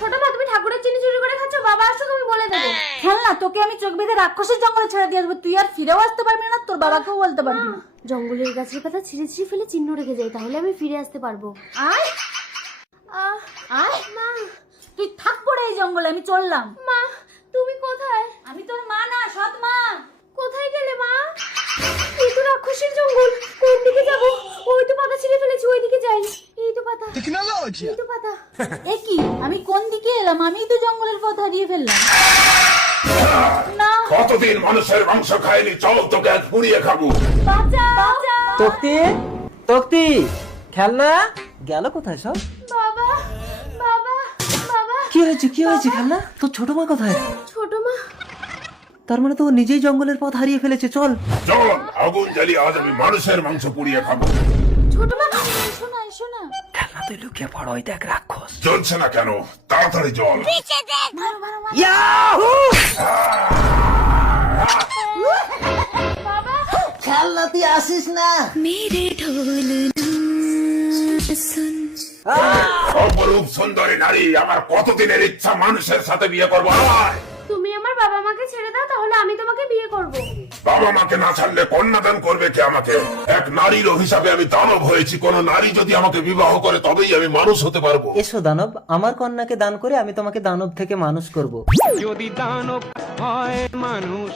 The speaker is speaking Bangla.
ছোট মা, তুমি ঠাকুরের চিনি চুরি করে খাচ্ছ, বাবা আসো তুমি বলে দেবো। খেলনা, তোকে আমি চোখ বেঁধে রাক্ষসের জঙ্গলে ছেড়ে দিয়ে আসবো, তুই আর ফিরেও আসতে পারবি না, তোর বাবাকেও বলতে পারবি না। জঙ্গলের গাছের পাতা ছিঁড়ে ছিঁড়ে ফেলে চিহ্ন রেখে যাই, তাহলে আমি ফিরে আসতে পারবো। আয় আয় মা, তুই থাক পড়ে এই জঙ্গলে, আমি চললাম। মা তুমি কোথায়? আমি তোর মা না, সৎ মা। কোথায় গেলে মা? এই তো রাক্ষসের জঙ্গল, কোন দিকে যাব? ওই তো পাতা ছিঁড়ে ফেলেছি, ওই দিকে যাই। এই তো পাতা, এই তো পাতা। এ কি, আমি কোন দিকে এলাম? আমিই তো জঙ্গলের পথ হারিয়ে ফেললাম। না, কতদিন মানুষের মাংস খায়নি, চল তোকে আজ পুড়িয়ে খাবো। বাঁচাও। তক্তি, তক্তি, খেলনা গেল কোথায় সব? বাবা, বাবা, বাবা। কি হয়েছে, কি হয়েছে খেলনা? তোর ছোট মা কোথায়? ছোট মা, তার মানে তো ও নিজেই জঙ্গলের পথ হারিয়ে ফেলেছে। চল চল আগুন জ্বালিয়ে আজ আমি মানুষের মাংস পুড়িয়ে খাবো। ছোট মা। এসো না, এসো না। খেলনা, তুই লুকিয়ে পড়, ওই দেখ রাক্ষস। জ্বলছে না কেন? তাড়াতাড়ি জল। মারো, মারো, মারো। ইয়াহু! বাবা, খেলনা, তুই আসিস না। অপরূপ সুন্দরী নারী, আমার কতদিনের ইচ্ছা মানুষের সাথে বিয়ে করবো। আয়। তুমি আমার বাবা মাকে ছেড়ে দাও, তাহলে আমি তোমাকে বিয়ে করব। বাবা মাকে না ছাড়লে কন্যাদান করবে কে আমাকে? এক নারীর হিসাবে আমি দানব হয়েছি, কোন নারী যদি আমাকে বিবাহ করে তবেই আমি মানুষ হতে পারবো। এসো দানব, আমার কন্যাকে দান করে আমি তোমাকে দানব থেকে মানুষ করব। যদি দানব হয় মানুষ